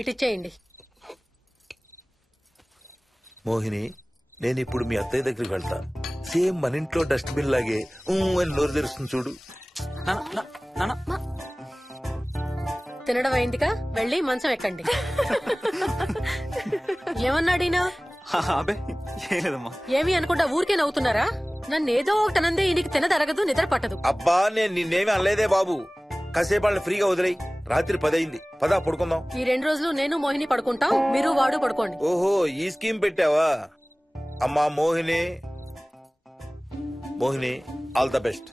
ఇటిచ్చేయండి. మోహిని, నేను ఇప్పుడు మీ అత్తయ్య దగ్గరికి వెళ్తా. సేమ్ మన ఇంట్లో డస్ట్బిన్ లాగే అని నోరు తెరుస్తుంది చూడు. తినడం అయిందిగా, వెళ్ళి మంచం ఎక్కండి. ఏమన్నాడినా? ఏమి అనుకుంటా ఊరికే నవ్వుతున్నారా? నన్ను ఏదో ఒకటి అనందే ఈయనకి తినదరగదు, నిద్ర పట్టదు. అబ్బా, నేను నిన్నేమి అనలేదే బాబు. కాసేపు వాళ్ళని ఫ్రీగా వదిలేయి. రాత్రి 10 అయింది, పదా పడుకుందాం. ఈ 2 రోజులు నేను మోహిని పడుకుంటాం, మీరు వాడు పడుకోండి. ఓహో, ఈ స్కీమ్ పెట్టావా? అమ్మా Mohini, Mohini, all the best.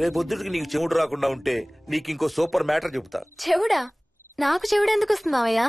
రేపొద్దుటికి నీకు చెవుడు రాకుండా ఉంటే నీకు ఇంకో సూపర్ మ్యాటర్ చెబుతా. చెవుడా? నాకు చెవుడు ఎందుకు వస్తుంది మావయ్య?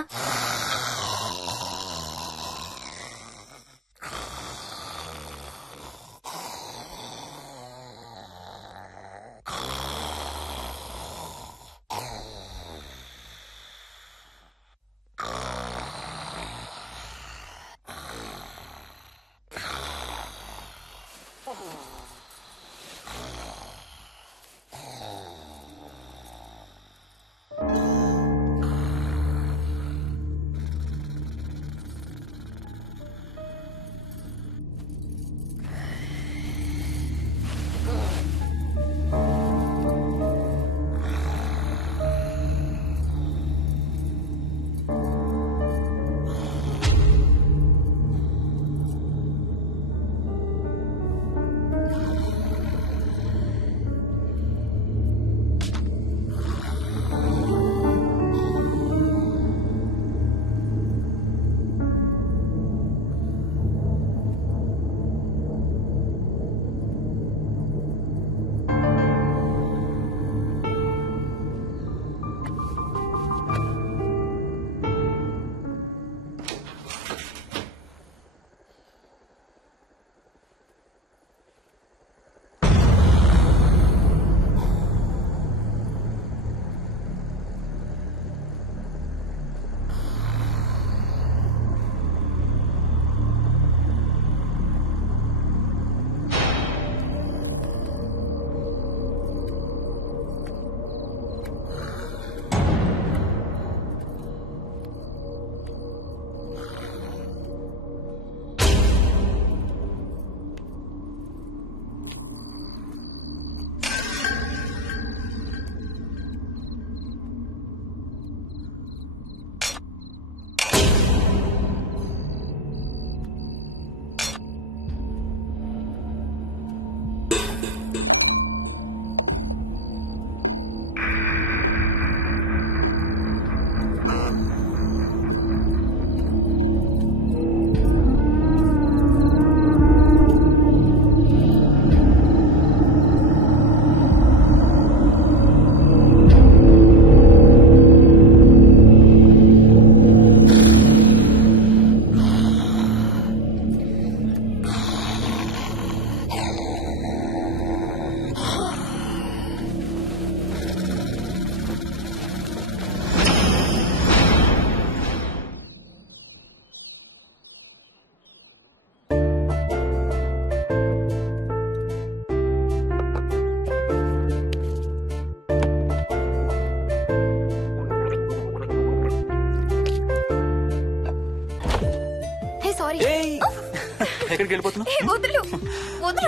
ఎక్కడికి వెళ్ళిపోతున్నావు? వదులు,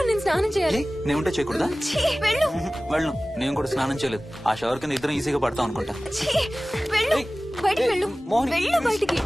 నేను స్నానం చేయాలి. నేను ఉంటే చేయకూడదా? వెళ్ళు. వెళ్ళు. నేను కూడా స్నానం చేయలేదు. ఆ షవర్ కింద ఇద్దరం ఈజీగా పడతాం అనుకుంటా. వెళ్ళు, బయటికి వెళ్ళు. వెళ్ళు బయటికి.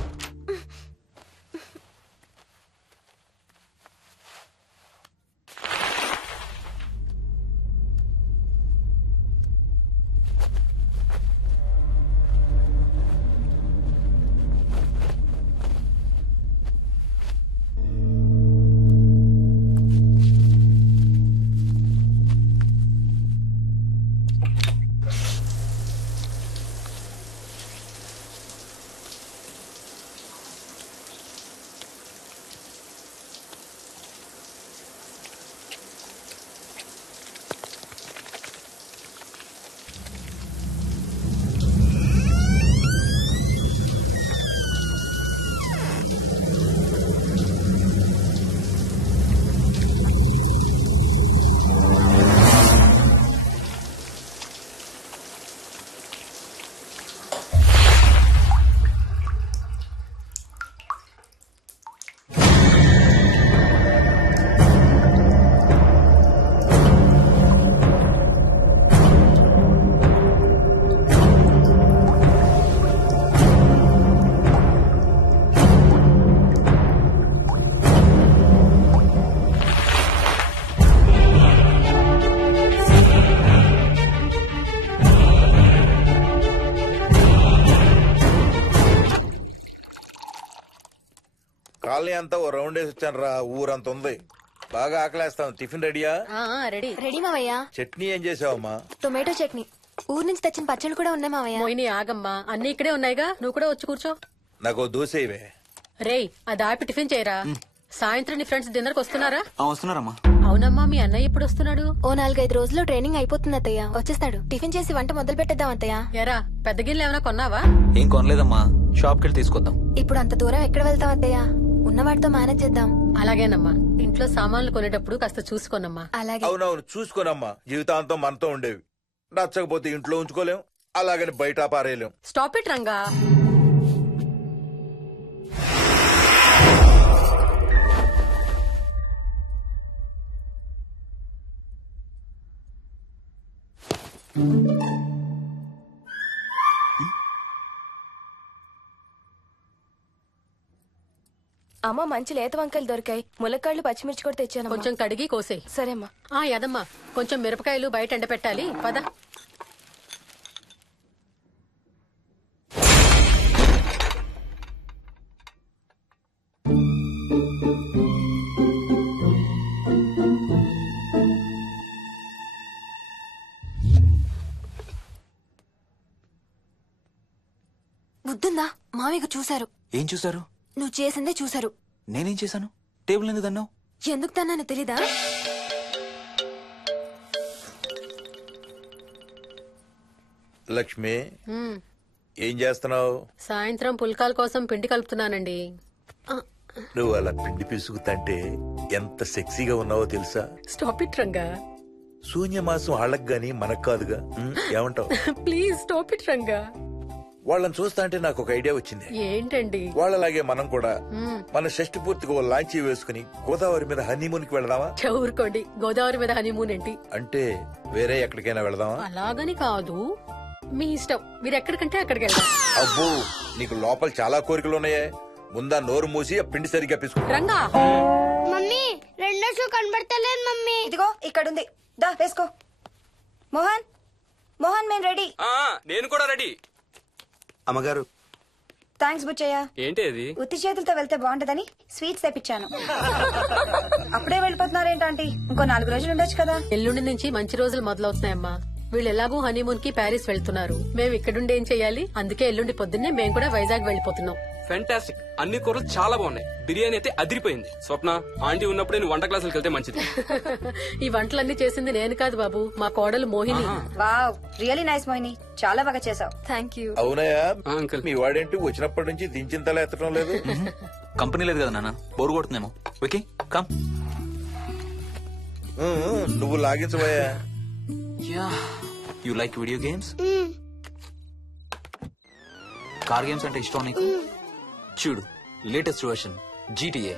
కాలనీ అంతా ఓ రౌండ్ వేసి వచ్చాను రా. ఊరంత ఉంది. బాగా ఆకలేస్తాం. టిఫిన్ రెడీయా? రెడీ. రెడీ మావయ్య. చట్నీ ఏం చేసావమ్మా? టొమాటో చట్నీ. ఊరు నుంచి తెచ్చిన పచ్చళ్ళు కూడా ఉన్నాయి మావయ్య. మోహిని ఆగమ్మా, అన్ని ఇక్కడే ఉన్నాయిగా, నువ్వు కూడా వచ్చి కూర్చో. నాకు దోశ ఇవే. రేయ్, అది ఆపి టిఫిన్ చేయరా. సాయంత్రం నీ ఫ్రెండ్స్ డిన్నర్ కి వస్తున్నారా? వస్తున్నారమ్మా. అవునమ్మా, మీ అన్నయ్య ఎప్పుడు వస్తున్నాడు? ఓ 4-5 రోజుల్లో ట్రైనింగ్ అయిపోతుంది అత్తయ్య, వచ్చేస్తాడు. టిఫిన్ చేసి వంట మొదలు పెట్టేద్దాం అత్తయ్య. ఎరా, పెద్ద గిన్నెలు ఏమైనా కొన్నావా? ఏం కొనలేదమ్మా, షాప్ కెళ్ళి తీసుకొద్దాం. ఇప్పుడు అంత దూరం ఎక్కడ వెళ్తాం అత్తయ్య, ఉన్న వాటితో మేనేజ్ చేద్దాం. అలాగేనమ్మా, ఇంట్లో సామాన్లు కొనేటప్పుడు కాస్త చూసుకోనమ్మా. అలాగే. అవునవును, చూసుకోనమ్మా. జీవితాంతం మనతో ఉండేవి. నచ్చకపోతే ఇంట్లో ఉంచుకోలేం, అలాగని బయట పారేయలేం. Stop it Ranga. అమ్మ మంచి లేత వంకాయలు దొరికాయి. ములక్కాళ్ళు పచ్చిమిర్చి కూడా తెచ్చాను. కొంచెం కడిగి కోసేయ్. సరేమ్మా. యదమ్మా, కొంచెం మిరపకాయలు బయట ఎండపెట్టాలి, పద. బుద్ధుందా? మామయ్య చూశారు. ఏం చూసారు? నువ్వు చేసిందే చూశారు. నేనేం చేశాను? టేబుల్ ఎందుకు తన్నావు? ఎందుకు తన్నానో తెలీదా? లక్ష్మి, ఏం చేస్తున్నావు? సాయంత్రం పుల్కాల కోసం పిండి కలుపుతున్నానండి. నువ్వు అలా పిండి పిసుకుతంటే ఎంత సెక్సీగా ఉన్నావో తెలుసా? Stop it Ranga. శూన్యమాసం వాళ్ళకి గాని మనకు కాదుగా. ఏమంటావు? Please stop it Ranga. వాళ్ళని చూస్తా అంటే నాకు ఒక ఐడియా వచ్చింది. ఏంటండి? వాళ్ళలాగే మనం కూడా మన షష్టి పూర్తిగా ఓ లాంచీ వేసుకుని గోదావరి మీద హనీమూన్ కి వెళదామా? ఊరుకోండి, గోదావరి మీద హనీమూన్ ఏంటి? అంటే వేరే ఎక్కడికైనా వెళదామా? అలాగని కాదు, మీ ఇష్టం, మీరు ఎక్కడికంటే అక్కడికి వెళ్దాం. అబ్బో, నీకు లోపల చాలా కోరికలు ఉన్నాయే. ముందా నోరు మూసి ఆ పిండి సరిగ్గా పిసుకు. రంగా. మమ్మీ, రెండో షూ కనబడతలేదు మమ్మీ. ఇదిగో ఇక్కడుంది, దా వేసుకో. మోహన్, మోహన్ మేము రెడీ. నేను కూడా రెడీ. అమ్మగారు. థ్యాంక్స్ బుచ్చయ్య. ఏంటి అది? ఉత్తి చేతులతో వెళ్తే బాగుంటదని స్వీట్స్ తెప్పించాను. అప్పుడే వెళ్ళిపోతున్నారేంటంటే ఇంకో 4 రోజులు ఉండొచ్చు కదా. ఎల్లుండి నుంచి మంచి రోజులు మొదలవుతున్నాయమ్మా. వీళ్ళు ఎలాగూ హనీమూన్ కి ప్యారిస్ వెళ్తున్నారు. మేము ఇక్కడుండి ఏం చెయ్యాలి? అందుకే ఎల్లుండి పొద్దున్నే మేము కూడా వైజాగ్ వెళ్ళిపోతున్నాం. ఫెంటాస్టిక్, అన్ని కూరలు చాలా బాగున్నాయి. బిర్యానీ అయితే అదిరిపోయింది. స్వప్న, ఆంటీ ఉన్నప్పుడే నువ్వు వంట క్లాసులకు వెళ్తే మంచిది. ఈ వంటలన్నీ చేసింది నేను కాదు బాబు, మా కోడలు Mohini. Wow, really nice Mohini, చాలా బాగా చేసావు. Thank you. అవునయ్యా, అంకుల్. మీ వాడేంటి వచ్చినప్పటి నుంచి దించింతలా ఎత్తడం లేదు? కంపెనీ లేదు కదా నాన్న, బోరు కొడుతుందేమో. Okay come. నువ్వు లాగించబోయా? You like video games? Car games అంటే ఇష్టం నీకు? చూడు, లేటెస్ట్ వర్షన్ GTA.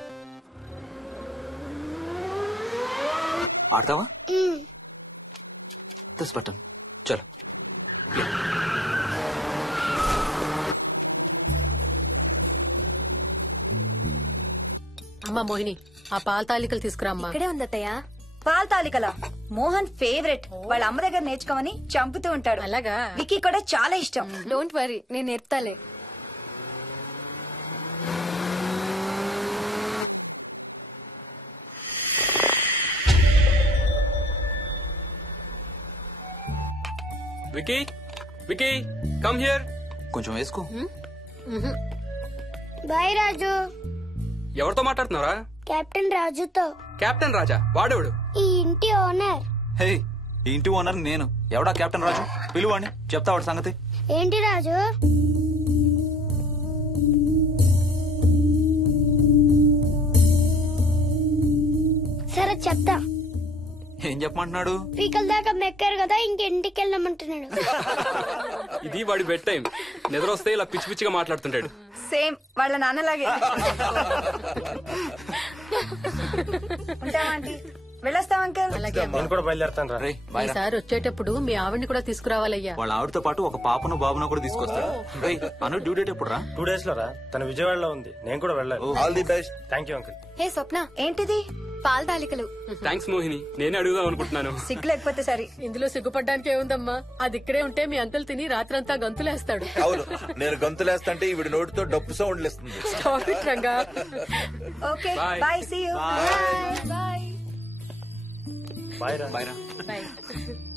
ఆడతావా? దిస్ బటన్, చలో. అమ్మా మోహిని, ఆ పాల తాలికలు తీసుకురా అమ్మా. ఇక్కడే ఉంది అత్తయ్య. పాల్ తాలికల మోహన్ ఫేవరెట్. వాళ్ళ అమ్మ దగ్గర నేర్చుకోమని చంపుతూ ఉంటాడు. అలాగా? విక్కీ కూడా చాలా ఇష్టం. డోంట్ వరీ, నేను నేర్పుతాలే. Vicky, Vicky, come here. కొంచెం వేసుకో. బాయ్ రాజు. ఎవరితో మాట్లాడుతున్నారా? కెప్టెన్ రాజుతో. కెప్టెన్ రాజా? వాడేవాడు? ఈ ఇంటి ఓనర్. హే, ఈ ఇంటి ఓనర్ నేను. ఎవడా కెప్టెన్ రాజు? పిలువాడిని, చెప్తా వాడి సంగతి. ఏంటి రాజు? సరే చెప్తా. ఏం చెప్పమంటున్నాడు? పీకల దాకా మెక్కారు కదా, ఇంటికి వెళ్ళమంటున్నాడు. ఇది వాడి బెడ్ టైం. నిద్ర వస్తే ఇలా పిచ్చి పిచ్చిగా మాట్లాడుతుంటాడు. సేమ్ వాళ్ళ నాన్నలాగే. ఉంటావా ఆంటీ? వెళ్ళొస్తాం అంకల్. అలాగే అమ్మా. నేను కూడా బయలుదేరుతాను రా. రేయ్, బాయ్ రా. ఈసారి వచ్చేటప్పుడు మీ ఆవిడ్ని కూడా తీసుకురావాలయ్యా. వాళ్ళ ఆవిడతో పాటు ఒక పాపను బాబును కూడా తీసుకొస్తాడు. రేయ్, అను డ్యూ డేట్ ఎప్పుడు రా? 2 days లో రా. తను విజయవాడలో ఉంది, నేను కూడా వెళ్ళాలి. All the best. Thank you uncle. Hey Swapna, ఏంటిది? పాల తాలికలు. థ్యాంక్స్ మోహిని, నేనే అడుగుదాం అనుకుంటున్నాను. సిగ్గు లేకపోతే సరి. ఇందులో సిగ్గుపడ్డానికి ఏముందమ్మా, అది ఇక్కడే ఉంటే మీ అంకుల్ తిని రాత్రంతా గంతులేస్తాడు. అవును, నేను గంతులేస్తంటే ఈవిడ నోటితో డప్పు సౌండ్లు ఇస్తుంది. Stop it, Ranga. Okay Bye. Bye, see you. Bye. Bye రా. బాయ్ రా. Bye.